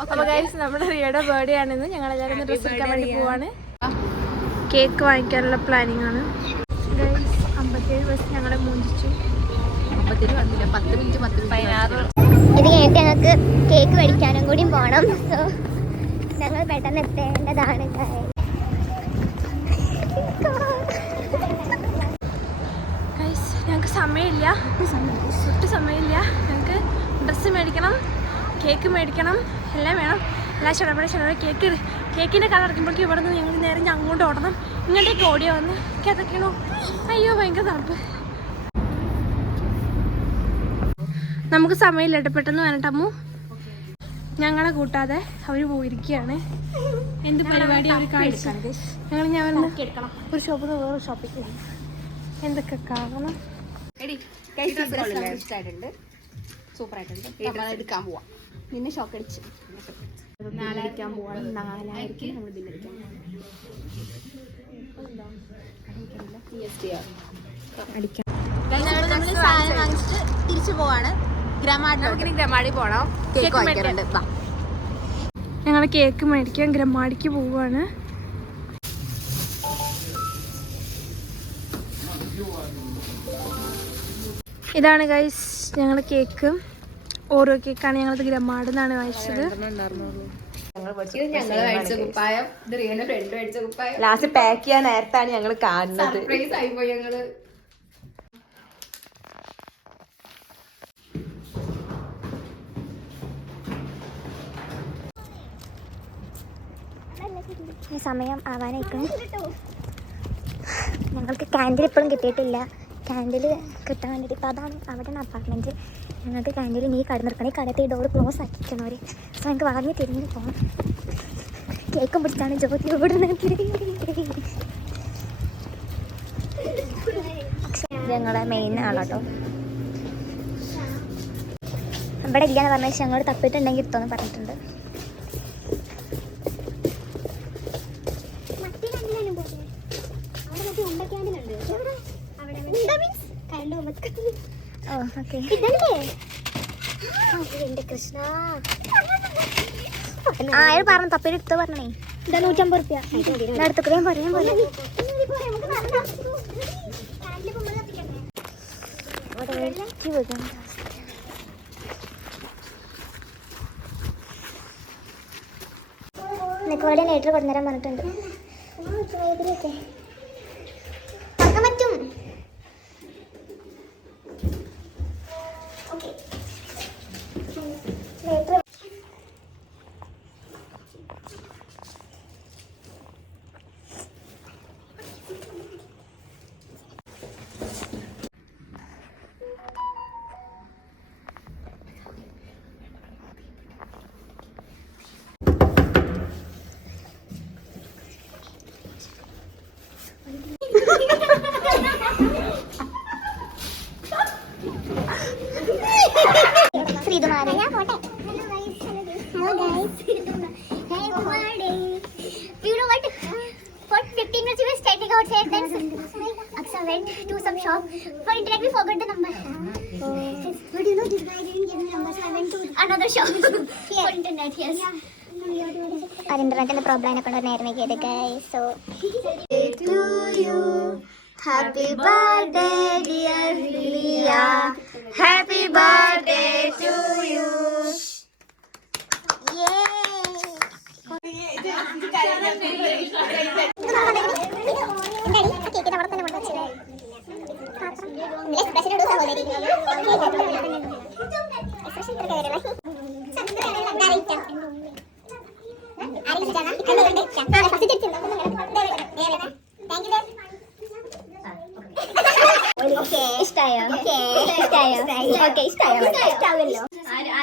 അപ്പോൾ ഗൈസ് നമ്മുടെ റിയയുടെ ബർത്ത്ഡേ ആണെന്ന് ഞങ്ങൾ എല്ലാവരും ഡ്രസ്സ് എടുക്കാൻ വേണ്ടി പോവാണ്. കേക്ക് വാങ്ങിക്കാനുള്ള പ്ലാനിങ് ആണ് ഗൈസ്. 57 ബസ് ഞങ്ങളെ മൂഞ്ചിച്ചു. 57 വന്നില്ല, 10 മിനിറ്റ് 16. ഇത് കഴിഞ്ഞിട്ട് ഞങ്ങൾക്ക് കേക്ക് മേടിക്കാനും കൂടി പോകണം. സോ ഞങ്ങൾ പെട്ടെന്ന് എത്തേണ്ടതാണ്. ഗൈസ് ഞങ്ങൾക്ക് സമയമില്ല, ഒട്ടും സമയമില്ല. ഞങ്ങൾക്ക് ഡ്രസ്സ് മേടിക്കണം, കേക്ക് മേടിക്കണം, എല്ലാം വേണം. എല്ലാം ക്ഷണപ്പെടെ കേക്കിൻ്റെ കളർ അടയ്ക്കുമ്പോഴേക്കും ഇവിടെ നിന്ന് ഞങ്ങൾ നേരെ അങ്ങോട്ട് ഓടണം. ഇങ്ങോട്ടേക്ക് ഓടിയാൽ വന്ന് എനിക്ക് അതൊക്കെയാണോ. അയ്യോ ഭയങ്കര തണുപ്പ്. നമുക്ക് സമയമില്ല കേട്ടോ, പെട്ടെന്ന് വരട്ടമ്മു. ഞങ്ങളെ കൂട്ടാതെ അവർ പോയിരിക്കുകയാണ്. എന്ത് പരിപാടി അവർ കാണിച്ചാണ്. ഞാൻ ഒരു ഷോപ്പിൽ നിന്ന് വേറെ ഷോപ്പിൽ പോകും. എന്തൊക്കെ കാണണം. സൂപ്പറായിട്ടുണ്ട്. എടുക്കാൻ പോവാം. നിന്നെ ഷോക്ക് അടിച്ച് ബില്ലടിക്കാൻ പോവാണ്. 4000 നമ്മൾ ബില്ലടിക്കാൻ അടിക്കാം. തിരിച്ചു പോവാണ്. ഗ്രമാടി പോണം. കേക്ക് വാങ്ങിക്കാറുണ്ട്. ഞങ്ങൾ കേക്ക് മേടിക്കാൻ ഗ്രമാടിക്ക് പോവാണ്. ഇതാണ് ഗൈസ് ഞങ്ങൾ കേക്ക്. ഓരോ കേക്കാണ് ഞങ്ങളത് ഗ്രമാടെന്നാണ് വാങ്ങിച്ചത്. ലാസ്റ്റ് പാക്ക് ചെയ്യാൻ നേരത്താണ് ഞങ്ങൾ കാണുന്നത്. സമയം ആവാനായിരിക്കും. ഞങ്ങൾക്ക് ക്യാൻഡിൽ ഇപ്പോഴും കിട്ടിയിട്ടില്ല. ക്യാൻഡിൽ കിട്ടാൻ വേണ്ടിയിട്ട് ഇപ്പോൾ അതാണ് അവിടെയാണ് അപ്പാർട്ട്മെൻറ്റ്. ഞങ്ങൾക്ക് ക്യാൻഡിൽ നീ കട നിർക്കണം. ഈ കടത്തെ ഈ ഡോർ ക്ലോസ് ആക്കിക്കണവർ. സോ ഞങ്ങൾക്ക് വാങ്ങി തിരിഞ്ഞ് പോകണം. കേക്കും പിടിച്ചാണ് ജോലി ഓടുന്നത്. ഞങ്ങളുടെ മെയിൻ ആളാട്ടോ. ഇവിടെ ഇല്ലയെന്ന് പറഞ്ഞാൽ ഞങ്ങൾ തപ്പിയിട്ടുണ്ടെങ്കിൽ എടുത്തോന്ന് പറഞ്ഞിട്ടുണ്ട്. ആര് പറഞ്ഞു തപ്പേര് എടുത്തോ പറഞ്ഞേ. 150 റുപ്യ അടുത്തൊക്കെ പറയാൻ പോലെ. കോർഡിനേറ്റർ കൊണ്ടുവരാൻ പറഞ്ഞിട്ടുണ്ട്. തുറക്കാൻ പറ്റും. Went to some shop for internet. We forgot the number. But you know this guy didn't give me number, so I went to another shop for internet. Yes. Our internet problem is going guys. So to you, happy birthday dear Lilia, happy birthday to you.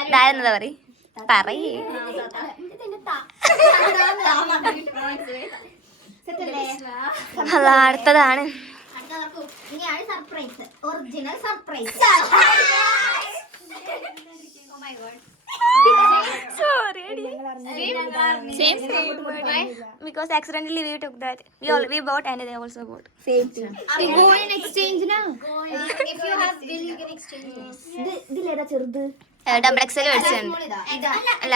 ഇതായെന്നതാ പറയേ. അടുത്തതാണ് original surprise. Same. Because accidentally we took that. We bought and they also bought. Same thing. We go and exchange now. If you have bill, you can exchange. This is ചെറുത്. Double XL version. അല്ല